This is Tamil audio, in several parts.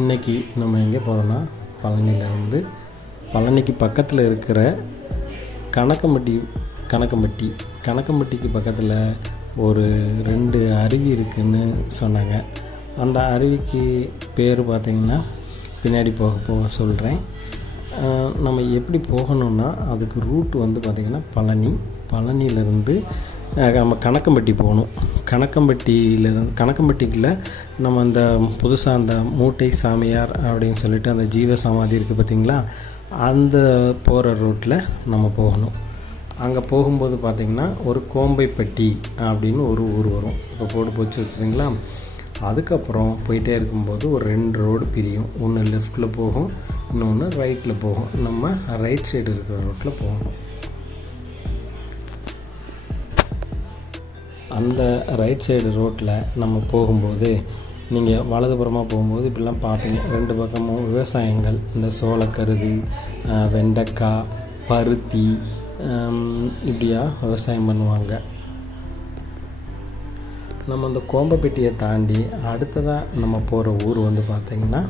இன்றைக்கி நம்ம எங்கே போகிறோன்னா பழனியிலேருந்து பழனிக்கு பக்கத்தில் இருக்கிற கணக்கம்பட்டிக்கு பக்கத்தில் ஒரு 2 அருவி இருக்குதுன்னு சொன்னாங்க. அந்த அருவிக்கு பேர் பார்த்திங்கன்னா பின்னாடி போக சொல்கிறேன். நம்ம எப்படி போகணுன்னா அதுக்கு ரூட் வந்து பார்த்திங்கன்னா பழனியிலேருந்து நம்ம கணக்கம்பட்டி போகணும். கணக்கம்பட்டிக்குள்ள நம்ம அந்த புதுசாக அந்த மூட்டை சாமியார் அப்படின்னு சொல்லிட்டு அந்த ஜீவ சமாதி இருக்குது பார்த்திங்களா, அந்த போகிற ரூட்டில் நம்ம போகணும். அங்கே போகும்போது பார்த்திங்கன்னா ஒரு கோம்பைப்பட்டி அப்படின்னு ஒரு ஊர் வரும். இப்போ போச்சு வச்சுருங்களா. அதுக்கப்புறம் போயிட்டே இருக்கும்போது ஒரு 2 ரோடு பிரியும். ஒன்று லெஃப்டில் போகும், இன்னொன்று ரைட்டில் போகும். நம்ம ரைட் சைடு இருக்கிற ரோட்டில் போகணும். அந்த ரைட் சைடு ரோட்டில் நம்ம போகும்போது நீங்கள் வலதுபுறமாக போகும்போது இப்படிலாம் பார்ப்பீங்க. 2 பக்கமும் விவசாயங்கள், இந்த சோளக்கருது, வெண்டைக்காய், பருத்தி, இப்படியா விவசாயம் பண்ணுவாங்க. நம்ம அந்த கோம்பப்பட்டியை தாண்டி அடுத்ததாக நம்ம போகிற ஊர் வந்து பார்த்திங்கன்னா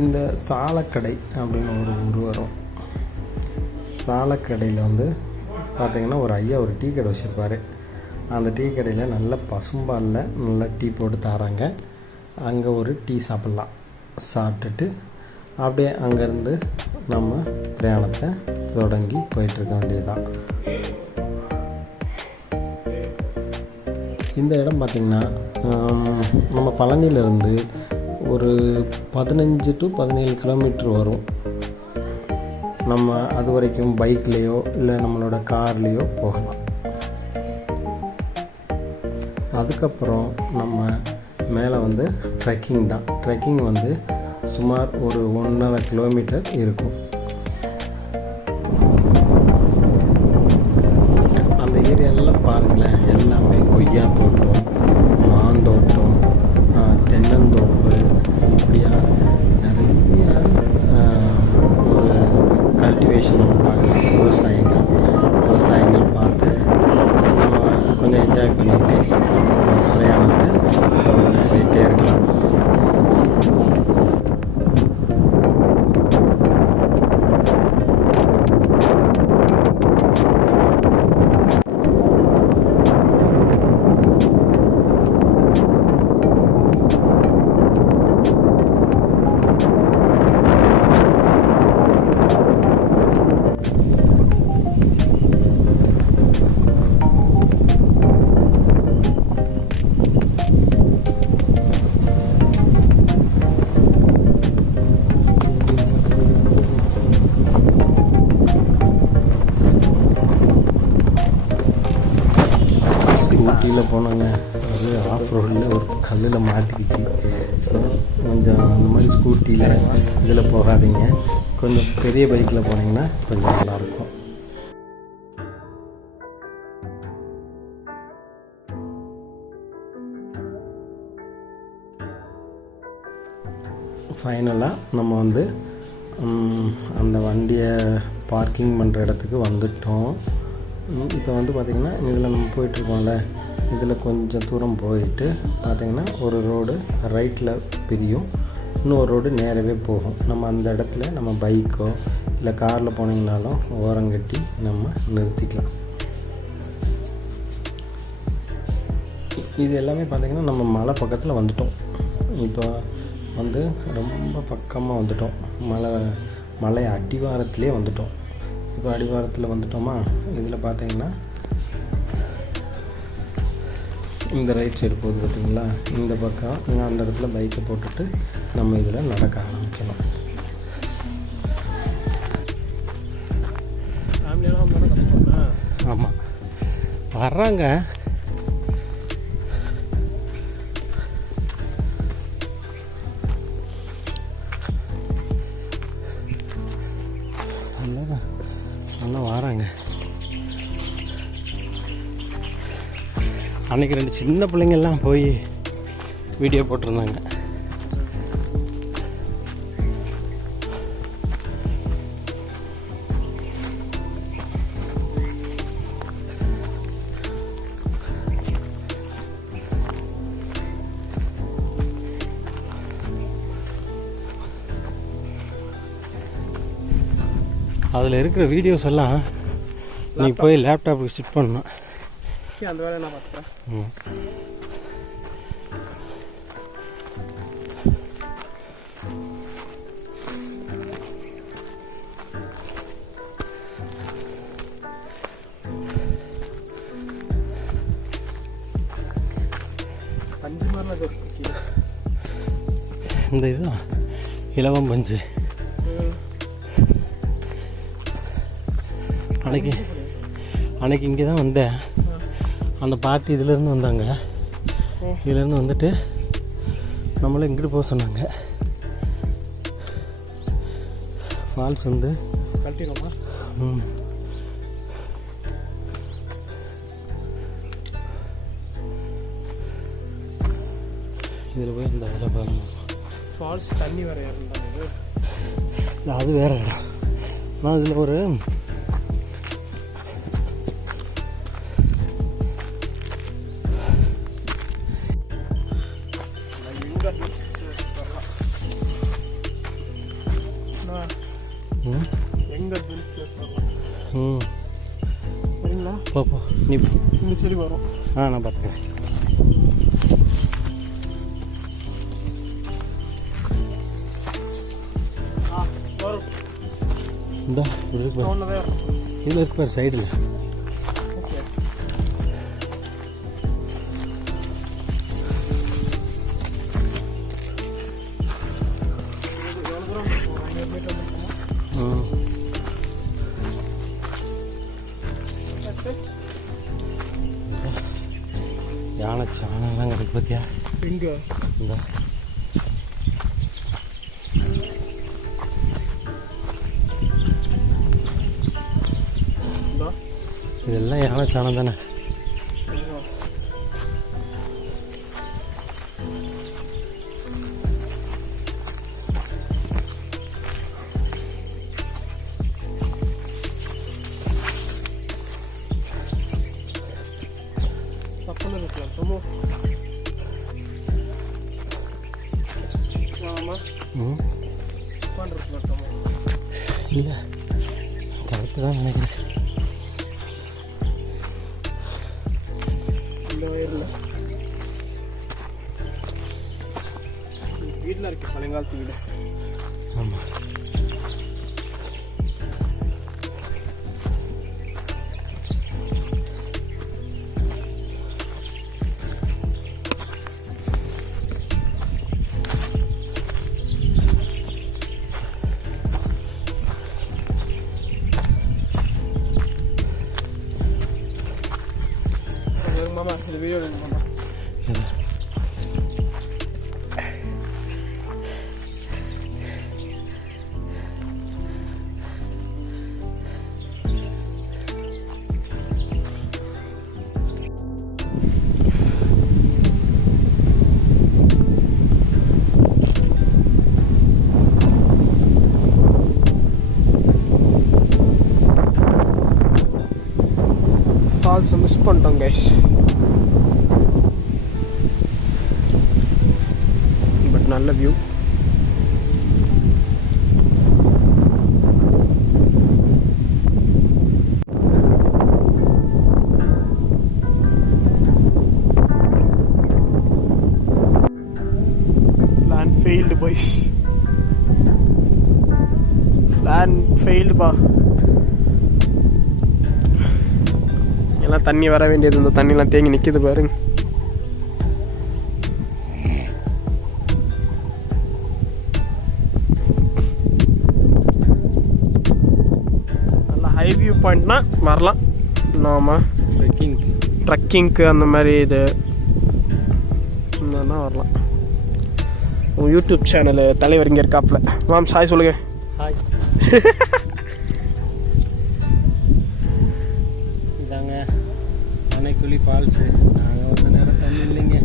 இந்த சாலக்கடை அப்படின்னு ஒரு ஊர் வரும். சாலக்கடையில் வந்து பார்த்திங்கன்னா ஒரு ஐயா ஒரு டீ கடை வச்சுருப்பார். அந்த டீ கடையில் நல்ல பசும்பாலில் நல்லா டீ போட்டு தராங்க. அங்கே ஒரு டீ சாப்பிட்டுட்டு அப்படியே அங்கேருந்து நம்ம பிரயாணத்தை தொடங்கி போயிட்டுருக்க வேண்டியதுதான். இந்த இடம் பார்த்திங்கன்னா நம்ம பழனியிலேருந்து ஒரு 15 to 17 கிலோமீட்டர் வரும். நம்ம அது வரைக்கும் பைக்லேயோ இல்லை நம்மளோட கார்லேயோ போகலாம். அதுக்கப்புறம் நம்ம மேலே வந்து ட்ரெக்கிங் வந்து சுமார் ஒரு 1.5 கிலோமீட்டர் இருக்கும். அந்த ஏரியாலெலாம் பாருங்களேன், எல்லாமே கொய்யா தோட்டம், மாந்தோட்டம், தென்னந்தோப்பு, இப்படியா நிறைய ஒரு கல்டிவேஷன் நம்ம பார்க்கலாம். விவசாயங்கள் பார்த்து நம்ம கொஞ்சம் என்ஜாய் பண்ணிக்கிட்டு நம்மளோட பிரயாணத்தை தொடர்ந்து போயிட்டே இருக்கலாம். ஊட்டியில் போனாங்க, அது ஆஃப் ரோடில் ஒரு கல்லில் மாட்டிக்கிச்சு. ஸோ கொஞ்சம் அந்த மாதிரி ஸ்கூட்டியில் இதில் போகாதீங்க. கொஞ்சம் பெரிய பைக்கில் போனீங்கன்னா கொஞ்சம் நல்லாயிருக்கும். ஃபைனலாக நம்ம வந்து அந்த வண்டியை பார்க்கிங் பண்ணுற இடத்துக்கு வந்துட்டோம். இப்போ வந்து பார்த்திங்கன்னா இதில் நம்ம போயிட்டுருக்கோம்ல, இதில் கொஞ்சம் தூரம் போயிட்டு பார்த்திங்கன்னா ஒரு ரோடு ரைட்டில் பிரியும், இன்னொரு ரோடு நேரவே போகும். நம்ம அந்த இடத்துல நம்ம பைக்கோ இல்லை காரில் போனீங்கனாலும் ஓரங்கட்டி நம்ம நிறுத்திக்கலாம். இது எல்லாமே பார்த்திங்கன்னா நம்ம மலை பக்கத்தில் வந்துட்டோம். இப்போ வந்து ரொம்ப பக்கமாக வந்துட்டோம். மலை அடிவாரத்திலே வந்துட்டோம். இப்போ அடிவாரத்தில் வந்துட்டோமா. இதில் பார்த்தீங்கன்னா இந்த ரைட் சைடு போகுது பார்த்திங்களா, இந்த பக்கம் அந்த இடத்துல பைக்கை போட்டுட்டு நம்ம இதில் நடக்க ஆரம்பிக்கணும். ஆமாம், வர்றாங்க. நல்லா வராங்க. அன்றைக்கி 2 சின்ன பிள்ளைங்கள்லாம் போய் வீடியோ போட்டிருந்தாங்க. அதில் இருக்கிற வீடியோஸ் எல்லாம் நீ போய் லேப்டாப்புக்கு ஷிஃப்ட் பண்ணணும். அந்த வேலை நான் பார்த்துக்கிறேன். பஞ்சு மாதிரிலாம் இருக்கு. இந்த இதுதான் இலவம் பஞ்சு. அன்னைக்கு இங்கே தான் வந்தேன். அந்த பாட்டி இதுலேருந்து வந்தாங்க. இதுலேருந்து வந்துட்டு நம்மளை இங்கிட்டு போக சொன்னாங்க. ஃபால்ஸ் வந்து கட்டிடுமா? இதில் போய் இந்த இதில் பாருங்க. ஃபால்ஸ் தண்ணி வேறு இருந்தாங்க. இல்லை அது வேறு இடம். ஆனால் இதில் ஒரு சரிங்களா? போ நீ இந்த செடி வரும். நான் பார்த்துக்கிறேன். இந்த இதில் இருக்கு பாரு சைடில். யானை சாணம்லாம் கிடைக்கு பார்த்தியா? எங்கே? இந்த இதெல்லாம் யானை சாணம் தானே. இல்லை கரெக்டு தான் நினைக்கிறேன். இந்த வயரில் வீட்டில் இருக்கு பழங்காலத்து வீடு. ஆமாம். மாமா இந்த வீடியோ மாமா ஃபால்ஸை மிஸ் பண்ணிட்டோம் கைஸ். பட் நல்ல view. Plan failed boys. Plan failed பா. எல்லாம் தண்ணி வர வேண்டியது. இந்த தண்ணிலாம் தேங்கி நிற்கிது பாருங்க. நல்லா ஹை வியூ பாயிண்ட்னா வரலாம். நாம ட்ரக்கிங்க்கு அந்த மாதிரி இது வரலாம். உங்கள் யூடியூப் சேனல் தலைவர் இங்கே இருக்காப்புல. மேம் ஹாய் சொல்லுங்க. ஹாய். இதாங்க அணைக்குழி ஃபால்ஸு. நாங்கள் வந்து நேரம் தண்ணி இல்லைங்க.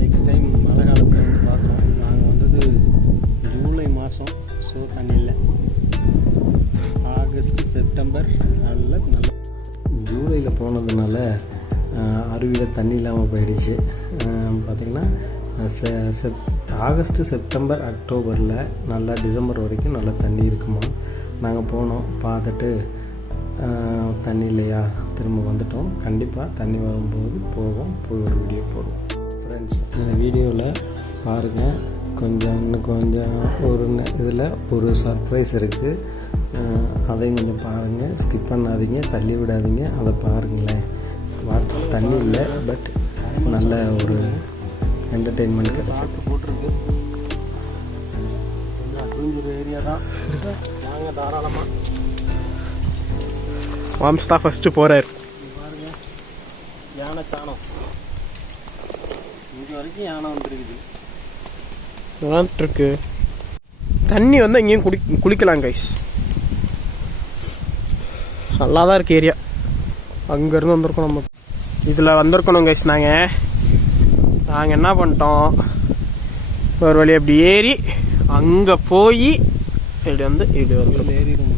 நெக்ஸ்ட் டைம் மழை காலத்தில் வந்து பார்க்குறோம். நாங்கள் வந்தது ஜூலை மாதம். ஸோ தண்ணி இல்லை. ஆகஸ்ட் செப்டம்பர் நல்ல ஜூலையில் போனதுனால அருவியில் தண்ணி இல்லாமல் போயிடுச்சு. பார்த்திங்கன்னா ஆகஸ்ட்டு செப்டம்பர் அக்டோபரில் நல்லா டிசம்பர் வரைக்கும் நல்லா தண்ணி இருக்குமா. நாங்கள் போனோம், பார்த்துட்டு தண்ணி இல்லையா திரும்ப வந்துட்டோம். கண்டிப்பாக தண்ணி வரும்போது போய் ஒரு வீடியோ போடுவோம். ஃப்ரெண்ட்ஸ், இந்த வீடியோவில் பாருங்கள், இன்னும் கொஞ்சம் ஒரு இதில் ஒரு சர்ப்ரைஸ் இருக்குது. அதையும் கொஞ்சம் பாருங்கள், ஸ்கிப் பண்ணாதீங்க, தள்ளி விடாதீங்க, அதை பாருங்களேன். தண்ணி இல்லை, பட் நல்ல ஒரு என்டர்டெயின்மெண்ட் கிடச்சி போட்டிருக்கு. கொஞ்சம் அட்வென்ச்சர் ஏரியா தான். நாங்கள் தாராளமாக மாம்ஸ் தான் ஃபஸ்ட்டு போகிறார். பாருங்கள், யானை சாணம் இங்கே வரைக்கும் யானை வந்துருக்குது. இருக்கு தண்ணி வந்து எங்கேயும் குளிக்கலாம் கைஸ். நல்லா தான் இருக்குது ஏரியா. அங்கேருந்து வந்திருக்கோம், நம்ம இதில் வந்திருக்கணும் கைஸ். நாங்கள் என்ன பண்ணிட்டோம், ஒரு வழி அப்படி ஏறி அங்கே போய் இப்படி வந்து ஏறிடும்.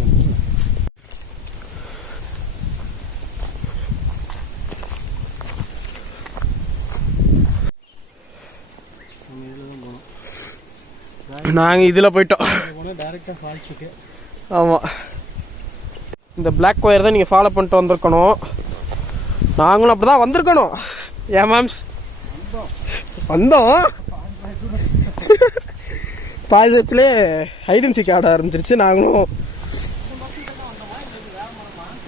நாங்கள் இதில் போயிட்டோம். டேரெக்டாக ஃபால்ஸுக்கு. ஆமாம், இந்த பிளாக் ஒயர் தான் நீங்கள் ஃபாலோ பண்ணிட்டு வந்திருக்கணும். நாங்களும் அப்படி தான் வந்திருக்கணும். ஏன் மேம்ஸ் வந்தோம், பாஜகத்திலே ஹைடன் சீக் ஆட ஆரம்பிச்சிருச்சு. நாங்களும்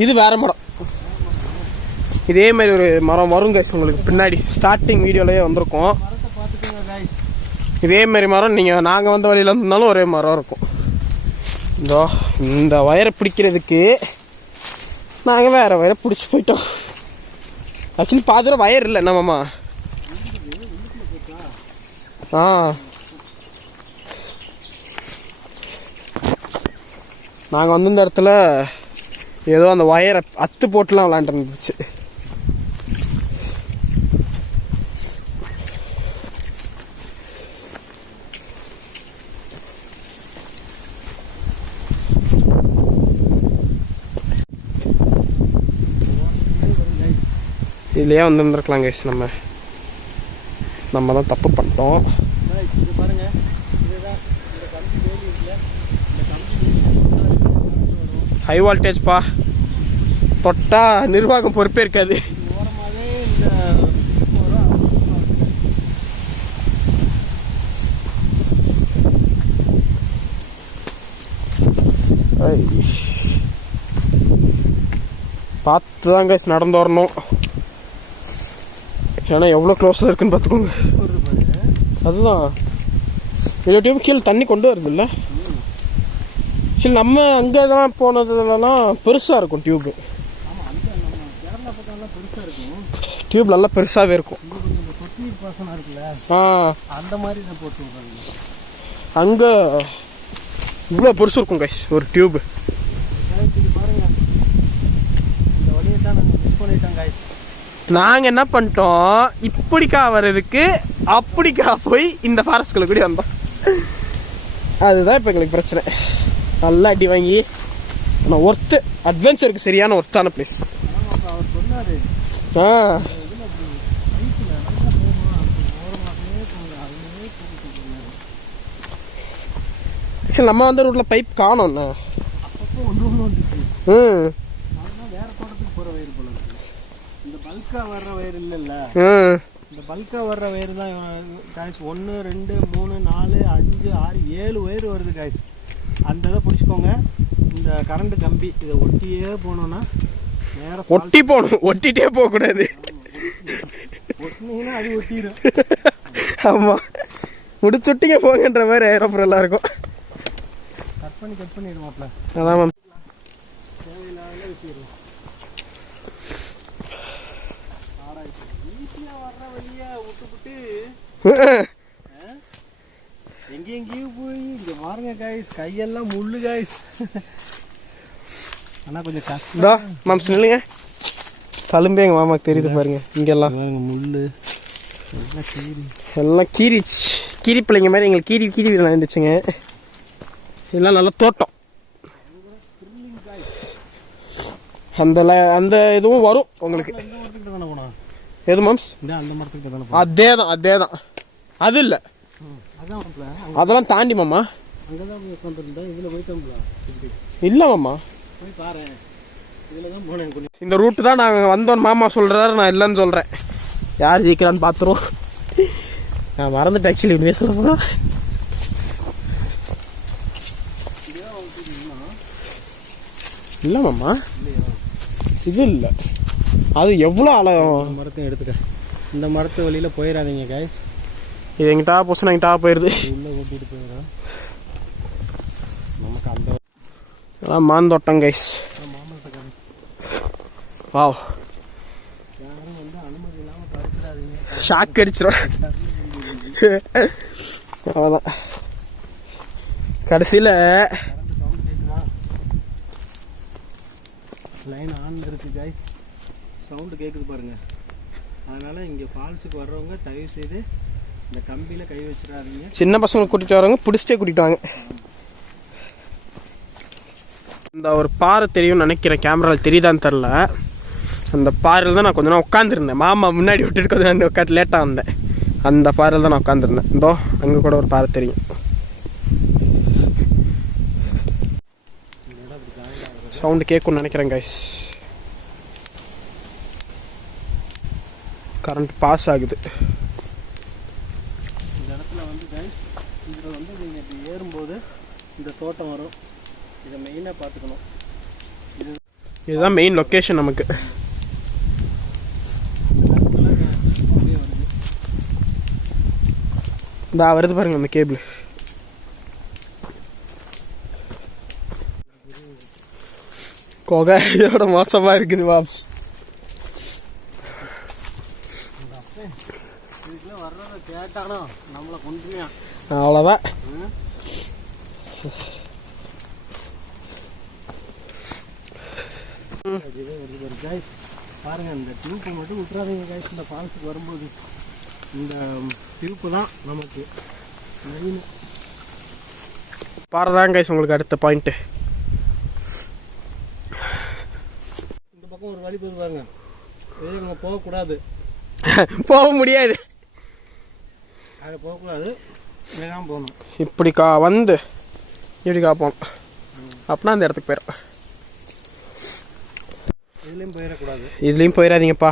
இது வேற மரம், இதே மாதிரி ஒரு மரம் வரும் கைஸ். உங்களுக்கு பின்னாடி ஸ்டார்டிங் வீடியோலயே வந்திருக்கோம். இதே மாதிரி மரம் நாங்கள் வந்த வழியில் இருந்தாலும் ஒரே மரம் இருக்கும். இந்த வயரை பிடிக்கிறதுக்கு நாங்கள் வேற வயரை பிடிச்சி போயிட்டோம். ஆக்சுவலி பாதிர வயர் இல்லை நம்மம்மா. நாங்கள் வந்து இந்த இடத்துல ஏதோ அந்த வயரை அத்து போட்டுலாம் விளாண்டு இருந்துச்சு. இதுலேயே வந்துருந்துருக்கலாம் கைஸ். நம்ம தான் தப்பு பண்ணிட்டோம். ஹை வால்டேஜ்ப்பா, தொட்டா நிர்வாகம் பொறுப்பே இருக்காது. பார்த்து தான் கைஸ் நடந்து வரணும். ஏன்னா எவ்வளோ க்ளோஸில் இருக்குன்னு பார்த்துக்கோங்க. அதுதான் இவ்வளோ டியூப் கீழே தண்ணி கொண்டு வருது இல்லை. சரி, நம்ம அங்கே தான் போனதுலாம் பெருசாக இருக்கும் டியூப்பு. டியூப் நல்லா பெருசாகவே இருக்கும். அந்த மாதிரி அங்கே இவ்வளோ பெருசு இருக்கும் கைஸ் ஒரு டியூப். நாங்கள் என்ன பண்ணிட்டோம், இப்படிக்கா வர்றதுக்கு அப்படிக்கா போய் இந்த ஃபாரஸ்ட்குள்ள கூட வந்தோம். அதுதான் இப்போ எங்களுக்கு பிரச்சனை. நல்லா அடி வாங்கி ஆனால் ஒர்த்து, அட்வென்ச்சருக்கு சரியான ஒர்த்தான பிளேஸ். ஆக்சுவலி நம்ம வந்த ரூட்ல பைப் காணோம்ண்ணா. பல்கா வர்ற வயர் இல்லைல்ல, இந்த பல்கா வர்ற வயர் தான் காய்ஸ். 1 2 3 4 5 6 7 வயர் வருது காய்ஸ். அந்த இதை பிடிச்சிக்கோங்க. இந்த கரண்ட் கம்பி இதை ஒட்டியே போனோம்னா நேரம் ஒட்டி போகணும், ஒட்டிகிட்டே போகக்கூடாது. ஒட்டினீங்கன்னா அது ஒட்டிடும். ஆமாம், முடிச்சுட்டிங்க போங்கன்ற மாதிரி ஆயிரம் எல்லாம் இருக்கும். கட் பண்ணிடுவாப்ல. அதான் மேம், தேவையில்லாத விஷயம். வர்ற வழியா விட்டுப்புட்டு எங்கேயும் போய் இங்க பாருங்க காய்ஸ், கையெல்லாம் முள்ளு காய்ஸ். ஆனா கொஞ்சம் கஷ்டம். மாம்ஸ் நில்லுங்க, தழும்பே எங்க மாமாக்கு தெரியுது பாருங்க. இங்கெல்லாம் முள்ளு எல்லாம் கீரிச்சு, கீரி பிள்ளைங்க மாதிரி எங்களுக்கு கீரி விளையாண்டுச்சுங்க. இதெல்லாம் நல்லா தோட்டம். அந்த இதுவும் வரும் உங்களுக்கு. எது மாம்ஸ்? அதேதான். அது இல்லை, அதெல்லாம் தாண்டி மாமா. இல்லை மாமா போய் பாரு, இதில் தான் போனேன். இந்த ரூட்டு தான் நாங்கள் வந்தோம் மாமா சொல்கிறாரு, நான் இல்லைன்னு சொல்கிறேன். யார் ஜெயிக்கிறான்னு பார்த்துருவோம். நான் மறந்துட்டு ஆக்சுவலி இப்படியே சொல்ல போகிறோம். இல்லை மாமா இது இல்லை, அது எவ்வளோ ஆழம். மரத்தையும் எடுத்துக்க, இந்த மரத்து வழியில் போயிடாதீங்க கைஸ். இது எங்கிட்டா போச்சு, எங்கிட்டா போயிடுது. உள்ளே ஓட்டிட்டு போயிடும். நமக்கு அந்த மாந்தோட்டம் கைஸ். வாவ், யாரும் வந்து அனுமதி இல்லாமல் படுத்துடாதீங்க, ஷாக் அடிச்சிடும். அவ்வளோதான். கடைசியில் கரண்ட் சவுண்ட் கேட்குதா? லைன் ஆன் இருக்கு கைஸ், சவுண்டு கேட்குது பாருங்க. அதனால் இங்கே ஃபால்ஸுக்கு வர்றவங்க தயவு செய்து இந்த கம்பியில் கை வச்சிடாதீங்க. சின்ன பசங்களை கூட்டிகிட்டு வரவங்க பிடிச்சிட்டே கூட்டிகிட்டு வாங்க. இந்த ஒரு பாறை தெரியும்னு நினைக்கிறேன், கேமராவில் தெரியுதான்னு தெரில. அந்த பாறையில் தான் நான் கொஞ்ச நேரம் உட்காந்துருந்தேன். மாமா முன்னாடி விட்டுட்டு கொஞ்சம் நேரம் உட்காந்து லேட்டாக வந்தேன். அந்த பாறையில் தான் நான் உட்காந்துருந்தேன். இதோ அங்கே கூட ஒரு பாறை தெரியும். சவுண்டு கேட்கும்னு நினைக்கிறேன் கைஸ். கரண்ட் பாஸ் ஆகுது. இந்த இடத்துல வந்து கைஸ், இதில் வந்து நீங்கள் இப்படி ஏறும்போது இந்த தோட்டம் வரும். இதை மெயினாக பார்த்துக்கணும். இதுதான் மெயின் லொக்கேஷன் நமக்கு. இந்த வருது பாருங்க அந்த கேபிள். கொகை இதோட மோசமாக இருக்குது பாப்ஸ். இதுக்குள்ள வர்றதை கேட்டானோ நம்மளை கொண்டுமையா, அவ்வளோதான். பாருங்க, இந்த டியூப்பை மட்டும் விட்டுறாதீங்க கைஸ். இந்த ஃபால்ஸுக்கு வரும்போது இந்த டியூப்பு தான் நமக்கு மெயின். பாறை தான் கைஸ் உங்களுக்கு அடுத்த பாயிண்ட்டு. இந்த பக்கம் ஒரு வழி போய் பாருங்க, இதே இங்கே போகக்கூடாது, போக முடியாது. அது போகக்கூடாது, வேணாம் போகணும். இப்படிக்கா வந்து இப்படிக்கா போகணும். அப்படின்னா அந்த இடத்துக்கு போயிடும். இதுலேயும் போயிடக்கூடாது, இதுலேயும் போயிடாதீங்கப்பா.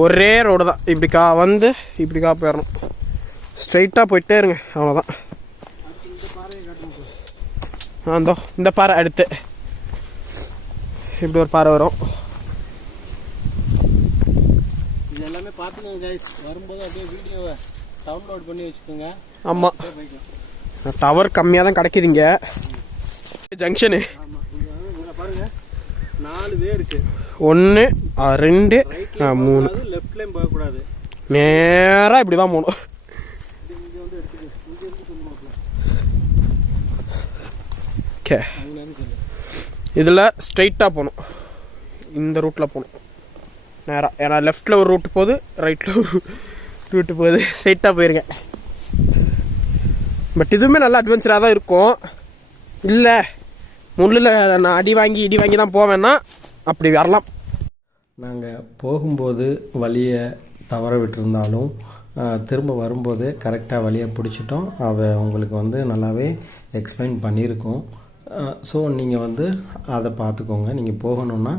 ஒரே ரோடு தான். இப்படிக்கா வந்து இப்படிக்கா போயிடணும். ஸ்ட்ரைட்டாக போயிட்டே இருங்க, அவ்வளோதான். இந்த பாறையை காட்டணும். ஆந்தோ இந்த பாறை அடுத்து இப்படி ஒரு பாறை வரும். இது எல்லாமே பார்த்துக்கோங்க கைஸ். வரும்போது அப்படியே வீடியோவை டவுன்லோட் பண்ணி வச்சுக்கோங்க. ஆமாம், போய்க்கலாம். டவர் கம்மியாக தான் கிடைக்குதுங்க ஜங்ஷனு. ஆமாம், இங்கே பாருங்கள் 4 வே இருக்குது. 1 2 3. லெஃப்ட்லேயும் போகக்கூடாது, நேராக இப்படி தான் போகணும். இங்கே வந்து எடுத்துக்க, இங்கே இருந்து சொல்லுவாங்க. ஓகே, இதில் ஸ்ட்ரைட்டாக போகணும். இந்த ரூட்டில் போகணும் நேராக. ஏன்னா லெஃப்டில் ஒரு ரூட்டு போகுது, ரைட்டில் ஒரு ரூட்டு போகுது. ஸ்ட்ரைட்டாக போயிருங்க. பட் இதுவுமே நல்ல அட்வென்ச்சராக தான் இருக்கும். இல்லை முள்ளில் நான் இடி வாங்கி தான் போவேன்னா அப்படி வரலாம். நாங்கள் போகும்போது வழியை தவற விட்டுருந்தாலும் திரும்ப வரும்போது கரெக்டாக வழியை பிடிச்சிட்டோம். அதை உங்களுக்கு வந்து நல்லாவே எக்ஸ்பிளைன் பண்ணியிருக்கோம். ஸோ நீங்கள் வந்து அதை பார்த்துக்கோங்க. நீங்கள் போகணுன்னா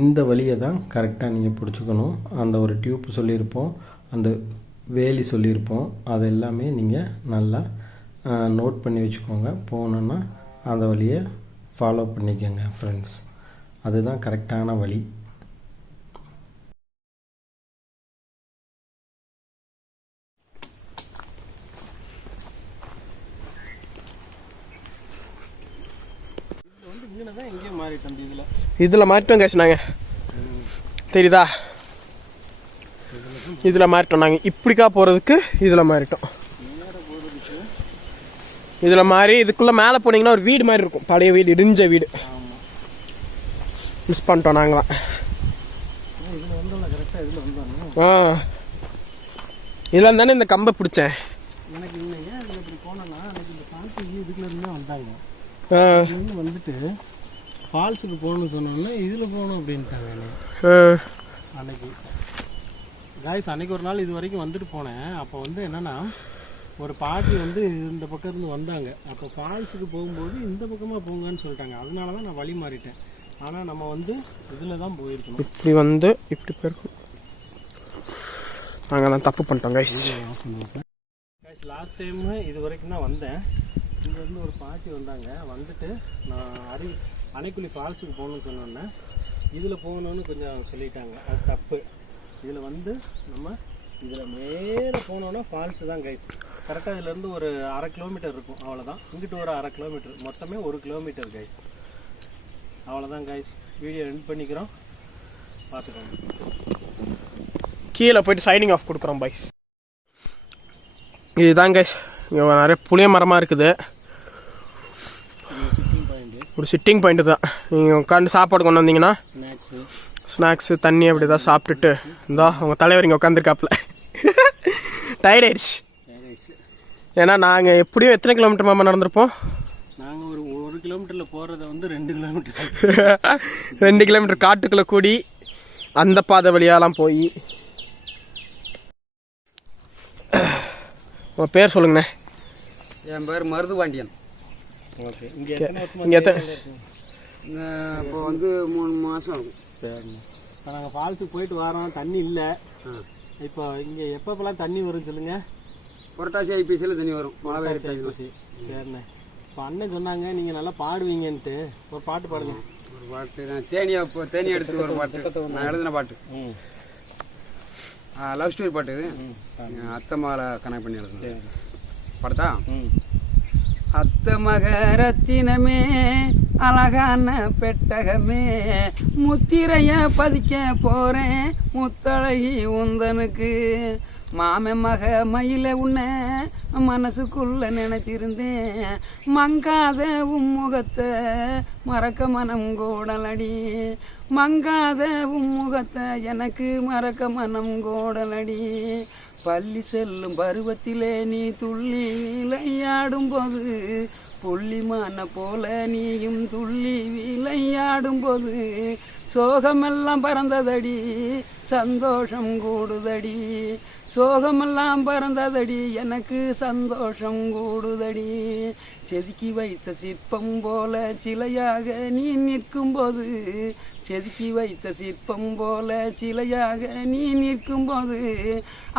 இந்த வழியை தான் கரெக்டாக நீங்கள் பிடிச்சிக்கணும். அந்த ஒரு டியூப் சொல்லியிருப்போம், அந்த வேலி சொல்லியிருப்போம். அது எல்லாமே நீங்கள் நல்லா நோட் பண்ணி வச்சுக்கோங்க. போகணுன்னா அந்த வழியை ஃபாலோ பண்ணிக்கோங்க ஃப்ரெண்ட்ஸ். அதுதான் கரெக்டான வழி. இதில் மாறிட்டோம் கேஷ். நாங்கள் தெரியுதா, இதில் மாறிட்டோம். நாங்கள் இப்படிக்கா போகிறதுக்கு இதில் மாறிட்டோம். இதில் மாறி இதுக்குள்ளே மேலே போனீங்கன்னா ஒரு வீடு மாதிரி இருக்கும், பழைய வீடு, இடிஞ்ச வீடு. மிஸ் பண்ணிட்டோம் நாங்களாம். இதில் தானே இந்த கம்பை பிடிச்சேன். எனக்கு இல்லைங்க, அதில் இப்படி போனோன்னா எனக்கு இந்த ஃபால்ஸு இதுக்குள்ள இருந்து தான் வந்தாங்க. வந்துட்டு ஃபால்ஸுக்கு போகணும்னு சொன்னோன்னா இதில் போகணும் அப்படின்ட்டாங்க. அன்னைக்கு காய்ஸ், அன்னைக்கு ஒரு நாள் இது வரைக்கும் வந்துட்டு போனேன். அப்போ வந்து என்னென்னா ஒரு பாட்டி வந்து இந்த பக்கம் இருந்து வந்தாங்க. அப்போ ஃபால்ஸுக்கு போகும்போது இந்த பக்கமாக போங்கன்னு சொல்லிட்டாங்க. அதனால தான் நான் வழி மாறிட்டேன். ஆனால் நம்ம வந்து இதில் தான் போயிருக்கணும். இப்படி வந்து இப்படி போயிருக்கணும். நாங்கள் தான் தப்பு பண்ணிட்டோம் கைஸ். லாஸ்ட் டைமு இது வரைக்கும் தான் வந்தேன். இங்கேருந்து ஒரு பாட்டி வந்தாங்க. வந்துட்டு நான் அணைக்குழி ஃபால்ஸுக்கு போகணுன்னு சொன்னோன்னே இதில் போகணுன்னு கொஞ்சம் சொல்லிட்டாங்க. அது தப்பு. இதில் வந்து நம்ம இதில் மேலே போனோன்னா ஃபால்ஸு தான் கைஸ். கரெக்டாக இதுலேருந்து ஒரு 1/2 கிலோமீட்டர் இருக்கும், அவ்வளோதான். இங்கிட்டு ஒரு 1/2 கிலோமீட்டர், மொத்தமே 1 கிலோமீட்டர் கைஸ். அவ்வளோதான் கைஸ். வீடியோ எண்ட் பண்ணிக்கிறோம், பார்த்துக்கோங்க. கீழே போயிட்டு சைனிங் ஆஃப் கொடுக்குறோம் பாய்ஸ். இதுதான் கைஸ், இங்கே நிறைய புளிய மரமாக இருக்குது. ஒரு சிட்டிங் பாயிண்ட்டு தான். நீங்கள் உட்காந்து சாப்பாடு கொண்டு வந்தீங்கன்னா ஸ்நாக்ஸு தண்ணி அப்படி தான் சாப்பிட்டுட்டு இந்தா உங்கள் தலைவர் இங்கே உட்காந்துருக்காப்புல. டயர்ட் ஆயிடுச்சு. ஏன்னா நாங்கள் எப்படியும் எத்தனை கிலோமீட்டர் மாமா நடந்திருப்போம்? நாங்கள் ஒரு கிலோமீட்டரில் போகிறத வந்து 2 கிலோமீட்டர் 2 கிலோமீட்டர் காட்டுக்குள்ளே கூடி அந்த பாதை வழியாலாம் போய். உங்கள் பேர் சொல்லுங்கண்ணே. என் பேர் மருதுபாண்டியன். ஓகே. இங்கே இப்போ வந்து 3 மாதம் ஆகும். சரிண்ணா. இப்போ நாங்கள் ஃபால்ஸுக்கு போயிட்டு வரோம், தண்ணி இல்லை. இப்போ இங்கே எப்பப்பெல்லாம் தண்ணி வரும்னு சொல்லுங்கள்? புரட்டாசி ஐபிசியில் தண்ணி வரும், மழை ஐபிசி. சரிண்ணே. இப்போ அண்ணன் சொன்னாங்க நீங்கள் நல்லா பாடுவீங்கன்ட்டு. ஒரு பாட்டு பாடுங்க. ஒரு பாட்டு நான் தேனி எடுத்து ஒரு பாட்டு நான் எழுதின பாட்டு. லவ் ஸ்டோரி பாட்டு. இது அத்தை மகளை கனெக்ட் பண்ணி எழுதுனேன். பாடுதா? அத்த மகரத்தினமே அழகான பெட்டகமே முத்திரைய பதிக்க போறேன் முத்தழகி உந்தனுக்கு மாம மக மயில உன்ன மனசுக்குள்ள நினைச்சிருந்தேன் மங்காத உம்முகத்தை மறக்க மனம் கோடலடி மங்காத உம்முகத்தை எனக்கு மறக்க மனம் கோடலடி பள்ளி செல்லும் பருவத்திலே நீ துள்ளி விளையாடும் போது புள்ளிமான போல நீயும் துள்ளி விளையாடும் போது சோகமெல்லாம் பறந்ததடி சந்தோஷம் கூடுதடி சோகமெல்லாம் பறந்ததடி எனக்கு சந்தோஷம் கூடுதடி செதுக்கி வைத்த சிற்பம் போல சிலையாக நீ நிற்கும் போது செதுக்கி வைத்த சிற்பம் போல சிலையாக நீ நிற்கும் போது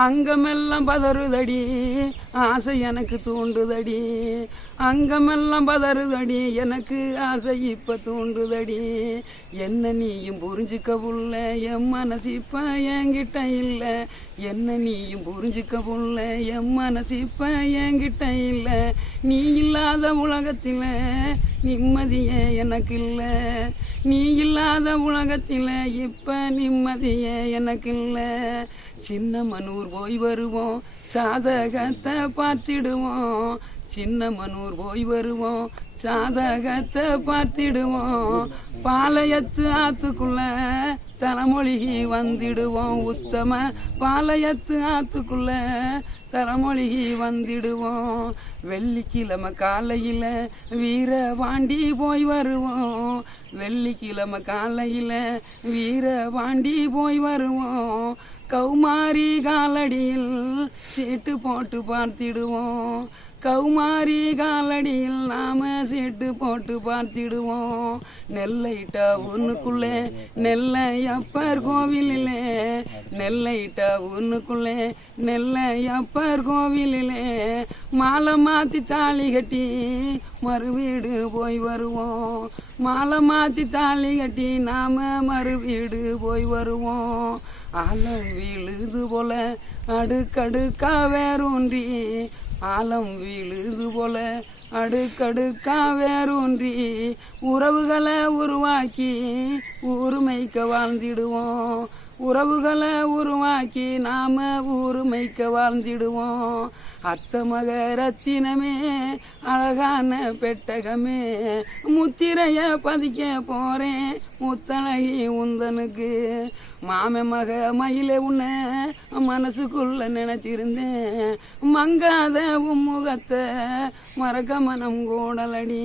அங்கமெல்லாம் பதறுதடி ஆசை எனக்கு தூண்டுதடி அங்கமெல்லாம் பதறுதடி எனக்கு ஆசை இப்ப தூண்டுதடி என்ன நீயும் புரிஞ்சுக்க உள்ள என் மனசு இப்ப என்கிட்ட இல்ல என்ன நீயும் புரிஞ்சுக்க உள்ள என் மனசு இப்ப என்கிட்ட இல்ல நீ இல்லாத உலகத்தில நிம்மதியே எனக்கு இல்ல நீ இல்லாத உலகத்தில இப்ப நிம்மதியே எனக்கு இல்ல சின்ன மனூர் போய் வருவோம் சாதகத்தை பார்த்திடுவோம் சின்ன மனூர் போய் வருவோம் சாதகத்தை பார்த்திடுவோம் பாளையத்து ஆத்துக்குள்ள தலைமொழிகி வந்திடுவோம் உத்தம பாளையத்து ஆத்துக்குள்ள தலைமொழிகி வந்திடுவோம் வெள்ளிக்கிழமை காலையில் வீர வாண்டி போய் வருவோம் வெள்ளிக்கிழமை காலையில் வீர வாண்டி போய் வருவோம் கௌமாரி காலடியில் சீட்டு போட்டு பார்த்திடுவோம் கௌமாரி காலடியில் நாம சீட்டு போட்டு பார்த்திடுவோம் நெல்லை டவுனுக்குள்ளே நெல்லையப்பர் கோவிலிலே நெல்லை டவுனுக்குள்ளே நெல்லையப்பர் கோவிலிலே மாலை மாற்றி தாலி கட்டி மறுவீடு போய் வருவோம் மாலை மாற்றி தாலி கட்டி நாம மறுவீடு போய் வருவோம் ஆலம் வீழுது போல அடுக்கடுக்கா வேரூன்றி ஆலம் வீழுது போல அடுக்கடுக்கா வேரூன்றி உறவுகளை உருவாக்கி ஊருமைக்க வாழ்ந்திடுவோம் உறவுகளை உருவாக்கி நாம ஊருமைக்க வாழ்ந்திடுவோம் அத்த மக ரத்தினமே அழகான பெட்டகமே முத்திரைய பதிக்க போறேன் முத்தழகி உந்தனுக்கு மாம மக மயிலே உன்ன மனசுக்குள்ள நினைச்சிருந்தேன் மங்காத உம்முகத்தை மறக்க மனம் கோடலடி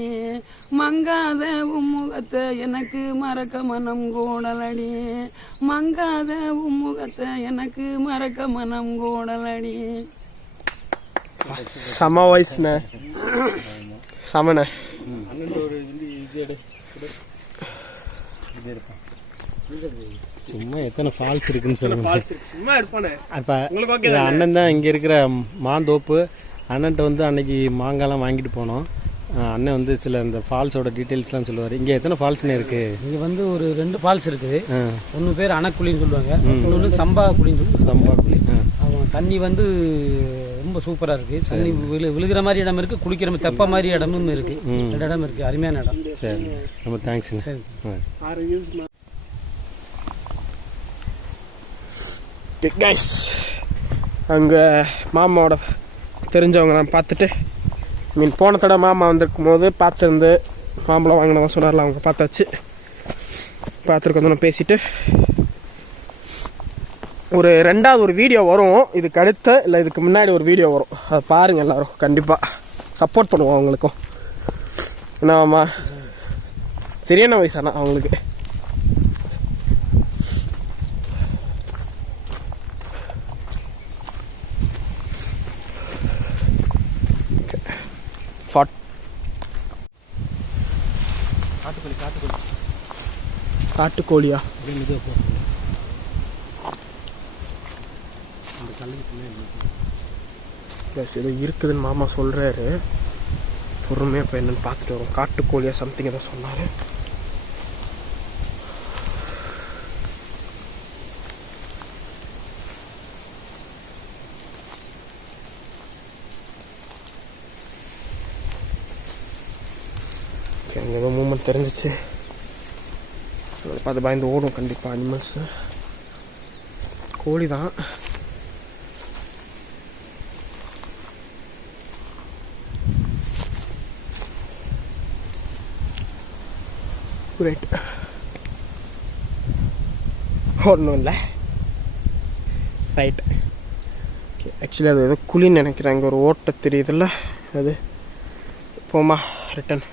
மங்காத உம்முகத்தை எனக்கு மறக்க மனம் கோடலடி மங்காத உம்முகத்தை எனக்கு மறக்க மனம் கோடலடி. செம வாய்ஸ்ண்ணே, செமண்ணே. சும்மா எத்தனை ஃபால்ஸ் இருக்குன்னு சொல்லுங்க. சும்மா இருப்பானே. அப்போ அண்ணன் தான் இங்கே இருக்கிற மாந்தோப்பு. அண்ணன்ட்ட வந்து அன்னைக்கு மாங்காய்லாம் வாங்கிட்டு போனோம். அண்ணன் வந்து சில இந்த ஃபால்ஸோட டீட்டெயில்ஸ்லாம் சொல்லுவார். இங்கே எத்தனை ஃபால்ஸ்னு இருக்குது? இங்கே வந்து ஒரு 2 ஃபால்ஸ் இருக்குது. ஒன்று பேர் அணக்குழின்னு சொல்லுவாங்க, இன்னொன்று சம்பா குழின்னு சொல்லுவாங்க. சம்பா குழி. அவங்க தண்ணி வந்து ரொம்ப சூப்பராக இருக்குது. தண்ணி விழுகிற மாதிரி இடம் இருக்குது, குளிக்கிற மாதிரி தெப்ப மாதிரி இடமும் இருக்குது. 2 இடம் இருக்குது, அருமையான இடம். சரி, ரொம்ப தேங்க்ஸுங்க. சரி. கைஸ், அங்கே மாமாவோட தெரிஞ்சவங்க நான் பார்த்துட்டு, போன தடவை மாமா வந்திருக்கும் போது பார்த்துருந்து மாம்பழம் வாங்கினதான் சொன்னார்ல, அவங்க பார்த்தாச்சு. பார்த்துருக்க வந்து பேசிட்டு ஒரு 2வது ஒரு வீடியோ வரும். இதுக்கு அடுத்த இல்லை இதுக்கு முன்னாடி ஒரு வீடியோ வரும், அதை பாருங்கள் எல்லோரும். கண்டிப்பாக சப்போர்ட் பண்ணுவோம் அவங்களுக்கும். என்னம்மா சரியான வயசானா அவங்களுக்கு. காட்டுக்கோழியா? இது இருக்குதுன்னு மாமா சொல்றாரு. பொறுமையா இப்போ என்னன்னு பார்த்துட்டு வரும். காட்டுக்கோழியா சம்திங் ஏதோ சொன்னாரு. அங்கே ஏதோ மூமெண்ட் தெரிஞ்சிச்சு. பார்த்து பயந்து ஓடும் கண்டிப்பாக. அனிமல்ஸ் கோழி தான். ரைட், ஒன்றும் இல்லை. ரைட், ஆக்சுவலி அது ஏதோ குழின்னு நினைக்கிறேன். அங்கே ஒரு ஓட்டை தெரியுதுல்ல, அது போமா ரிட்டன்.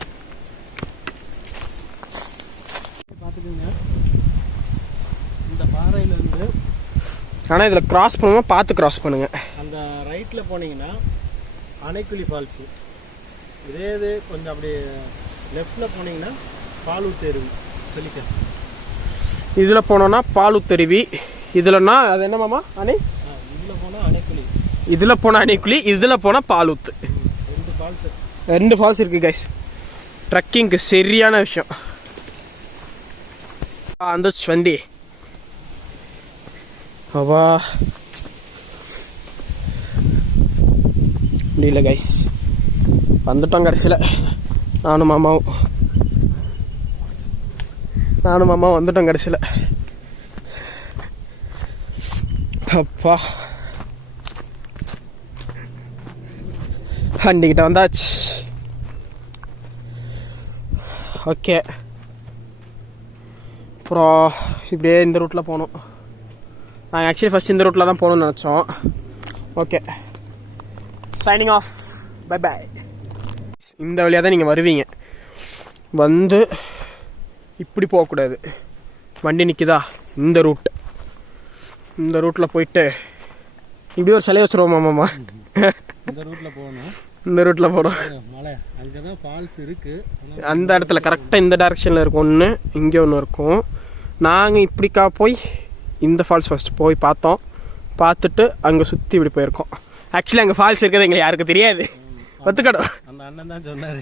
இந்த பாறையிலேருந்து ஆனால் இதில் கிராஸ் பண்ணுவோம், பார்த்து கிராஸ் பண்ணுங்க. அந்த ரைட்டில் போனீங்கன்னா அணைக்குழி ஃபால்ஸு. இது கொஞ்சம் அப்படியே லெஃப்டில் போனீங்கன்னா பாலூத்தருவி சொல்லிக்க. இதில் போனோன்னா பாலூத்தருவி, இதுலன்னா அது என்ன மாமா அணை? இதில் போனால் அணைக்குழி, இதில் போனால் அணைக்குழி, இதில் போனால் பாலூத்து. 2 ஃபால்ஸ் இருக்குது கைஸ். ட்ரக்கிங்க்கு சரியான விஷயம். அந்த வண்டி அவா முடியல கைஸ். வந்துட்டோம் கடைசியில். நானும் மாமாவும் வந்துட்டோம் கடைசியில். அப்பா வண்டிக்கிட்ட வந்தாச்சு. ஓகே, அப்புறம் இப்படியே இந்த ரூட்டில் போகணும். நாங்கள் ஆக்சுவலி ஃபஸ்ட் இந்த ரூட்டில் தான் போகணும்னு நினச்சோம். Okay, signing off, bye bye. இந்த வழியாக தான் நீங்கள் வருவீங்க. வந்து இப்படி போகக்கூடாது, வண்டி நிற்கிதா, இந்த ரூட்டில் போயிட்டு இப்படி ஒரு சிலையை வச்சுருவோம் மாமா. இந்த ரூட்டில் போகணும். இந்த ரூட்டில் போகிறோம். மலை அங்கே தான் ஃபால்ஸ் இருக்குது. அந்த இடத்துல கரெக்டாக இந்த டைரெக்ஷனில் இருக்கும் ஒன்று, இங்கே ஒன்று இருக்கும். நாங்கள் இப்படிக்கா போய் இந்த ஃபால்ஸ் ஃபஸ்ட்டு போய் பார்த்தோம். பார்த்துட்டு அங்கே சுற்றி இப்படி போயிருக்கோம். ஆக்சுவலி அங்கே ஃபால்ஸ் இருக்கிறது எங்களுக்கு யாருக்கு தெரியாது, ஒத்துக்கடும். அந்த அண்ணன் தான் சொன்னார்.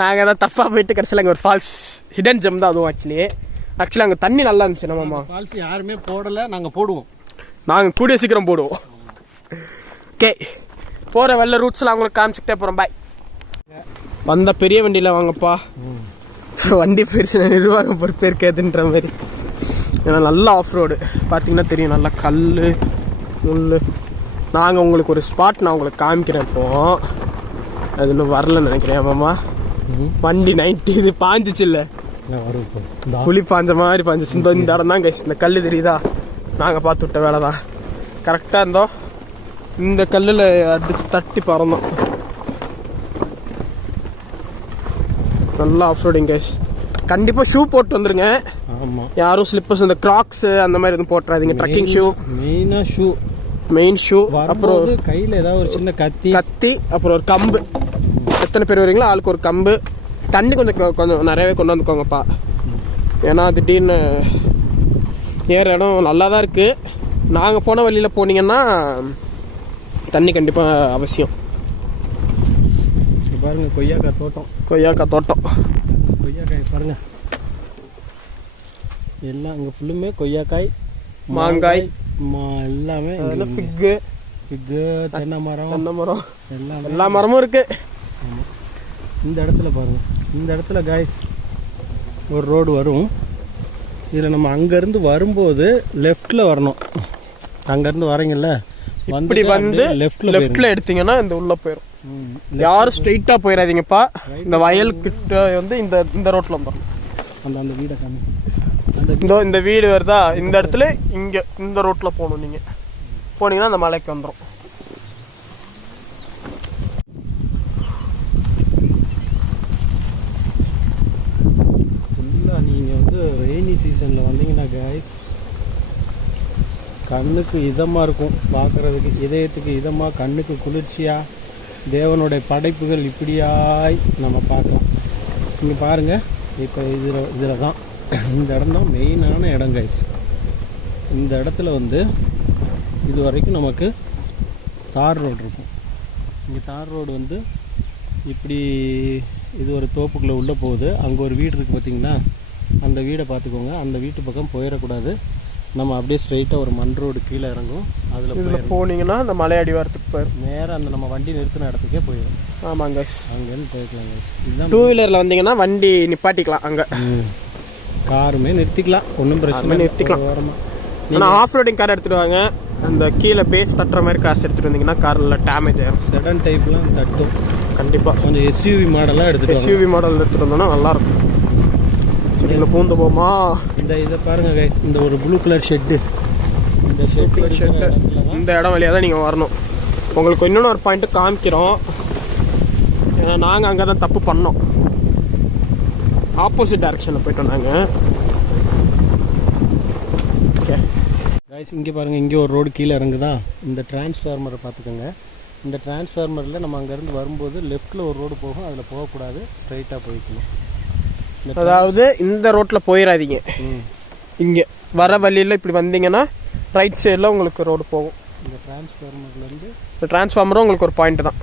நாங்கள் தான் தப்பாக போயிட்டு கடைசியில் அங்கே ஒரு ஃபால்ஸ் ஹிடன் ஜெம் தான் அதுவும். ஆக்சுவலி அங்கே தண்ணி நல்லா இருந்துச்சு. நம்மம்மா ஃபால்ஸ் யாருமே போடலை, நாங்கள் போடுவோம். நாங்கள் கூடிய சீக்கிரம் போடுவோம். ஓகே, போகிற வெள்ள ரூட்ஸ்லாம் அவங்களுக்கு காமிச்சிக்கிட்டே போகிறோம். பாய். வந்த பெரிய வண்டியில் வாங்கப்பா. வண்டி போயிடுச்சு, நிர்வாகம் பொறுப்பேற்காதுன்ற மாதிரி. ஏன்னா நல்லா ஆஃப் ரோடு பார்த்தீங்கன்னா தெரியும், நல்லா கல் முள். நாங்கள் உங்களுக்கு ஒரு ஸ்பாட் நான் உங்களுக்கு காமிக்கிறேன். இப்போ அது இன்னும் வரலன்னு நினைக்கிறேன் மாமா. வண்டி 90 இது பாஞ்சிச்சு இல்லை, புளி பாஞ்ச மாதிரி பாஞ்சிச்சு. இந்த இடம் தான் கைஸ், இந்த கல் தெரியுதா, நாங்கள் பார்த்து விட்ட வேலை தான். கரெக்டாக இருந்தோம், இந்த கல்லில் அடிச்சு தட்டி பறந்தோம். நல்லா ஆஃப் ரோடிங் கைஸ். கண்டிப்பாக ஷூ போட்டு வந்துருங்க. ஆமாம், யாரும் ஸ்லிப்பர்ஸ் இந்த கிராக்ஸு அந்த மாதிரி எதுவும் போட்டுறாதீங்க. ட்ரக்கிங் ஷூ மெயினாக ஷூ மெயின் ஷூ, அப்புறம் அப்புறம் கையில் ஏதாவது ஒரு சின்ன கத்தி, அப்புறம் ஒரு கம்பு. எத்தனை பேர் வரீங்களோ ஆளுக்கு ஒரு கம்பு. தண்ணி கொஞ்சம் நிறையவே கொண்டு வந்துக்கோங்கப்பா. ஏன்னா திடீர்னு ஏற இடம் நல்லா தான் இருக்குது. நாங்கள் போன வழியில் போனீங்கன்னா தண்ணி கண்டிப்பாக அவசியம். பாருங்க கொய்யாக்காய் தோட்டம், கொய்யாக்காய் பாருங்க. எல்லாம் இங்கே ஃபுல்லுமே கொய்யாக்காய், மாங்காய், எல்லாமே ஃபிக்கு, தென்னை மரம் எல்லா மரமும் இருக்கு. இந்த இடத்துல பாருங்க, இந்த இடத்துல காய்ஸ் ஒரு ரோடு வரும். இதில் நம்ம அங்கேருந்து வரும்போது லெஃப்டில் வரணும். அங்கேருந்து வரீங்கல்ல, இப்படி வந்து லெஃப்ட்ல எடுத்தீங்கன்னா இந்த உள்ள போயிடும். யாரும் ஸ்ட்ரெயிட்டா போயிடாதீங்கப்பா. இந்த வயல் கிட்ட வந்து இந்த ரோட்ல வந்துடும். அந்த வீடை காமி. இந்த வீடு வருதா, இந்த இடத்துல இங்க இந்த ரோட்ல போகணும். நீங்க போனீங்கன்னா அந்த மலைக்கு வந்துடும். ஃபுல்லாக நீங்கள் வந்து ரெய்னி சீசனில் வந்தீங்கன்னா காய்ஸ் கண்ணுக்கு இதமாக இருக்கும் பார்க்குறதுக்கு, இதயத்துக்கு இதமாக, கண்ணுக்கு குளிர்ச்சியாக தேவனுடைய படைப்புகள் இப்படியாய் நம்ம பார்க்கலாம். இங்கே பாருங்கள், இப்போ இதில் தான் இந்த இடம் தான் மெயினான இடம் கைஸ். இந்த இடத்துல வந்து இது வரைக்கும் நமக்கு தார் ரோடு இருக்கும். இங்கே தார் ரோடு வந்து இப்படி இது ஒரு தோப்புக்குள்ளே உள்ளே போகுது. அங்கே ஒரு வீடு இருக்குது பார்த்தீங்கன்னா, அந்த வீடை பார்த்துக்கோங்க. அந்த வீட்டு பக்கம் போயிடக்கூடாது. நம்ம அப்படியே ஸ்ட்ரைட்டாக ஒரு மண் ரோடு கீழே இறங்கும். அதில் போனீங்கன்னா அந்த மலை அடிவாரத்துக்கு போயிடும். நேராக அந்த நம்ம வண்டி நிறுத்தின இடத்துக்கே போயிடும். ஆமாங்க, அங்கேருந்து போய்க்கலாம். இதுதான் 2 வீலரில் வந்தீங்கன்னா வண்டி நிப்பாட்டிக்கலாம். அங்கே காருமே நிறுத்திக்கலாம், ஒன்றும் பிரச்சனை நிறுத்திக்கலாம். ஆனால் ஆஃப் ரோடிங் கார் எடுத்துகிட்டு வாங்க. அந்த கீழே பேஸ் தட்டுற மாதிரி காசு எடுத்துகிட்டு வந்தீங்கன்னா காரில் டேமேஜ் ஆகிடும். செடன் டைப்லாம் தட்டும் கண்டிப்பாக. கொஞ்சம் எஸ்யூவி மாடலாக எஸ்யூவி மாடல் எடுத்துகிட்டு வந்தோம்னா நல்லாயிருக்கும். இதில் பூந்து போமா. இதை பாருங்கள் கைஸ், இந்த ஒரு ப்ளூ கலர் ஷெட்டு, இந்த ஷெட்டு இந்த இடம் வழியாக தான் நீங்கள் வரணும். உங்களுக்கு இன்னொன்று ஒரு பாயிண்ட்டு காமிக்கிறோம். ஏன்னா நாங்கள் அங்கே தான் தப்பு பண்ணோம். ஆப்போசிட் டைரக்ஷனில் போயிட்டோம் நாங்கள். ஓகே கைஸ், இங்கே பாருங்கள், இங்கே ஒரு ரோடு கீழே இறங்குதா. இந்த டிரான்ஸ்ஃபார்மரை பார்த்துக்கோங்க. இந்த டிரான்ஸ்ஃபார்மரில் நம்ம அங்கேருந்து வரும்போது லெஃப்ட்டில் ஒரு ரோடு போகும், அதில் போகக்கூடாது, ஸ்ட்ரைட்டாக போய்க்கணும். அதாவது இந்த ரோட்டில் போயிடாதீங்க. இங்கே வர வழியில் இப்படி வந்தீங்கன்னா ரைட் சைடில் உங்களுக்கு ரோடு போகும். இந்த டிரான்ஸ்ஃபார்மர்லேருந்து இந்த டிரான்ஸ்ஃபார்மரும் உங்களுக்கு ஒரு பாயிண்ட் தான்.